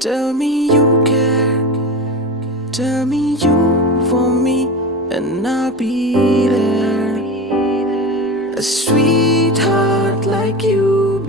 Tell me you care, tell me you want me, and I'll be there. A sweetheart.